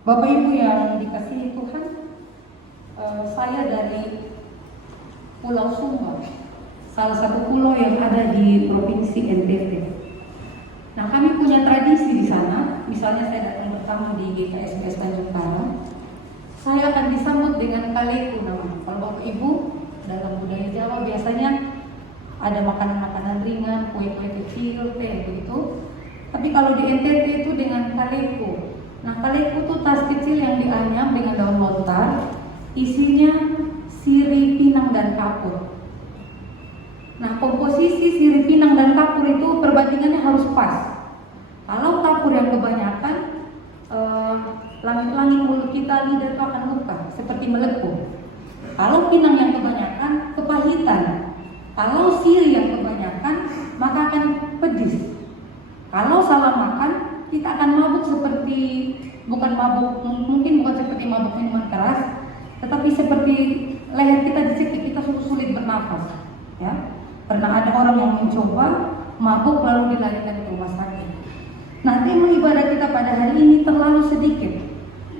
Bapak Ibu yang dikasihi Tuhan, saya dari Pulau Sumba, salah satu pulau yang ada di Provinsi NTT. Nah, kami punya tradisi di sana. Misalnya saya datang pertama di GKSBS Tanjung Karang, saya akan disambut dengan kaleku namanya. Kalau Bapak Ibu dalam budaya Jawa biasanya ada makanan-makanan ringan, kue-kue kecil, teh begitu. Tapi kalau di NTT itu dengan kaleku. Nah, kaleku itu tas kecil yang dianyam dengan daun lontar, isinya sirih, pinang, dan kapur. Nah, komposisi sirih, pinang, dan kapur itu perbandingannya harus pas. Kalau kapur yang kebanyakan, langit-langit mulut kita, lidah itu akan luka, seperti melepuh. Kalau pinang yang kebanyakan, kepahitan. Kalau sirih yang kebanyakan, maka akan pedis. Kalau salah makan, kita akan mabuk seperti, bukan mabuk, mungkin bukan seperti mabuk minuman keras, tetapi seperti leher kita disikik, kita sulit bernafas. Ya, pernah ada orang yang mencoba mabuk lalu dilarikan ke rumah sakit. Nah, tema ibadah kita pada hari ini terlalu sedikit.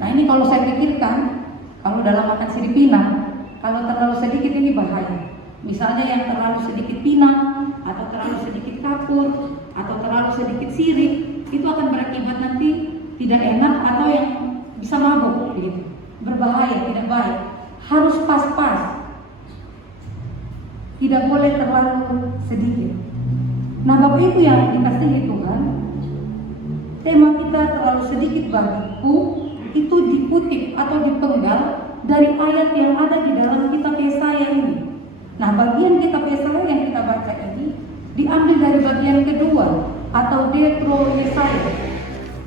Nah, ini kalau saya pikirkan, kalau dalam makan sirih pinang, kalau terlalu sedikit ini bahaya. Misalnya yang terlalu sedikit pinang, atau terlalu sedikit kapur, atau terlalu sedikit sirih, itu akan berakibat nanti tidak enak atau yang bisa mabuk, begitu. Berbahaya, tidak baik. Harus pas-pas. Tidak boleh terlalu sedikit. Nah, Bapak Ibu yang dikasihi Tuhan, tema kita terlalu sedikit bagiku itu dikutip atau dipenggal dari ayat yang ada di dalam kitab Yesaya ini. Nah, bagian kitab Yesaya yang kita baca ini diambil dari bagian kedua atau Deutero Yesaya.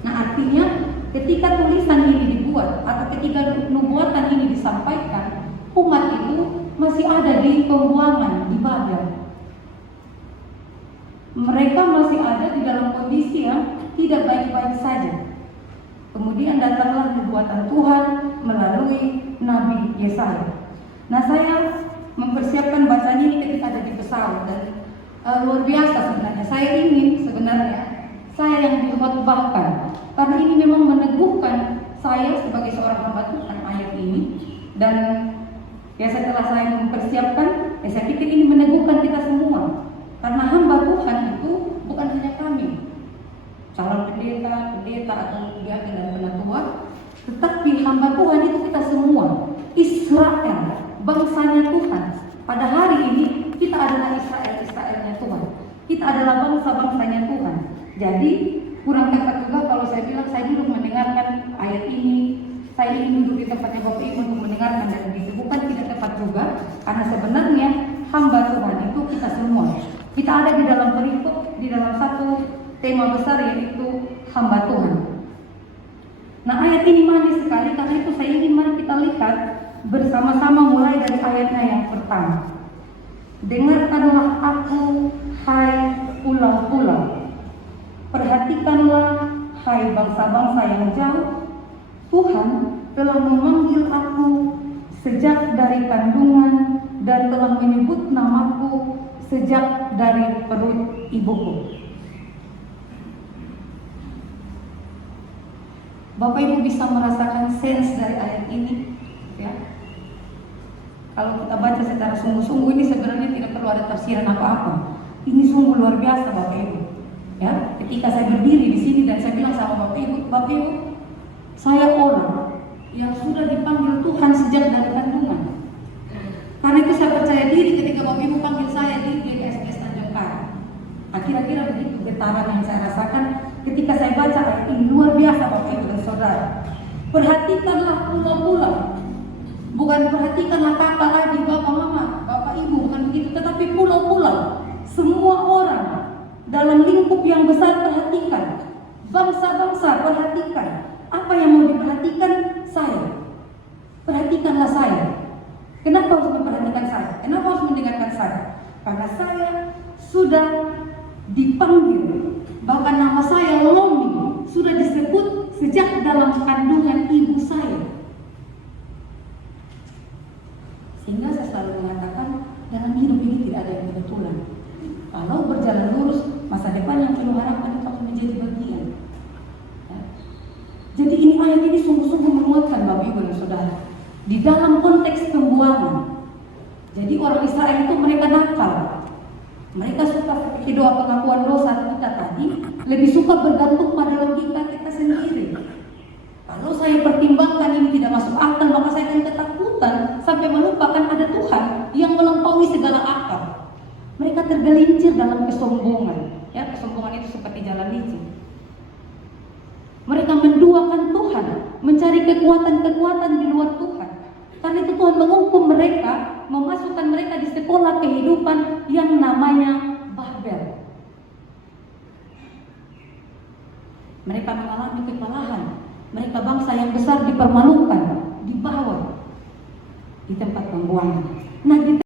Nah, artinya ketika tulisan ini dibuat atau ketika nubuatan ini disampaikan, umat itu masih ada di pembuangan di Babel. Mereka masih ada di dalam kondisi yang tidak baik-baik saja. Kemudian datanglah nubuatan Tuhan melalui Nabi Yesaya. Nah, saya mempersiapkan bacanya ini ketika ada di pesawat dan luar biasa sebenarnya. Saya yang dikhotbahkan karena ini memang meneguhkan saya sebagai seorang hamba Tuhan ayat ini. Dan ya, setelah saya mempersiapkan, saya pikir ini meneguhkan kita semua. Karena hamba Tuhan itu bukan hanya kami, calon pendeta atau diaken dan penatua, tetapi hamba Tuhan itu kita semua, Israel, bangsanya Tuhan. Pada hari ini kita adalah Israelnya Tuhan. Kita adalah bangsa-bangsanya Tuhan. Jadi kurang tepat juga kalau saya bilang saya duduk mendengarkan ayat ini, saya ingin duduk di tempatnya Bapak Ibu untuk mendengarkan dan begitu. Bukan tidak tepat juga, karena sebenarnya hamba Tuhan itu kita semua. Kita ada di dalam perikop, di dalam satu tema besar yaitu hamba Tuhan. Nah, ayat ini manis sekali, karena itu saya ingin mari kita lihat bersama-sama mulai dari ayatnya yang pertama. Dengarkanlah aku, hai pulau-pulau. Perhatikanlah, hai bangsa-bangsa yang jauh. Tuhan telah memanggil aku sejak dari kandungan dan telah menyebut namaku sejak dari perut ibuku. Bapak Ibu bisa merasakan sense dari ayat ini, ya. Kalau kita baca secara sungguh-sungguh, ini sebenarnya tidak perlu ada tafsiran apa-apa. Ini sungguh luar biasa, Bapak Ibu. Ya, ketika saya berdiri di sini dan saya bilang sama Bapak Ibu, saya orang yang sudah dipanggil Tuhan sejak dari kandungan. Karena itu saya percaya diri ketika Bapak Ibu panggil saya di GKSBS Tanjung Karang. Nah, kira-kira begitu getaran yang saya rasakan ketika saya baca ayat ini. Luar biasa, Bapak Ibu dan Saudara. Perhatikanlah pulau-pulau. Bukan perhatikanlah kakak, adik, bapak, mama, bapak, ibu, bukan begitu. Tetapi pulau-pulau, semua orang dalam lingkup yang besar perhatikan. Bangsa-bangsa perhatikan. Apa yang mau diperhatikan? Saya. Perhatikanlah saya. Kenapa harus memperhatikan saya? Kenapa harus mendengarkan saya? Karena saya sudah dipanggil. Bahkan nama saya Lomi sudah disebut sejak dalam kandungan ibu saya. Sehingga saya selalu mengatakan dalam hidup ini tidak ada yang kebetulan. Kalau berjalan lurus, masa depan yang penuh harapan itu akan menjadi bagian. Ya. Jadi ini ayat ini sungguh-sungguh Bapak Ibu dan Saudara, di dalam konteks pembuangan. Jadi orang Israel itu mereka nakal. Mereka suka seperti doa pengakuan dosa kita tadi, lebih suka bergantung pada logika kita sendiri. Kalau saya pertimbangkan ini tidak masuk akal, maka saya akan ketakutan sampai melupakan ada Tuhan yang melampaui segala akal. Mereka tergelincir dalam kesombongan. Ya, kesombongan itu seperti jalan licin. Mereka menduakan Tuhan, mencari kekuatan-kekuatan di luar Tuhan. Karena itu Tuhan menghukum mereka, memasukkan mereka di sekolah kehidupan yang namanya Babel. Mereka mengalami kekalahan. Mereka bangsa yang besar dipermalukan, dibawa di tempat pembuangan. Nah,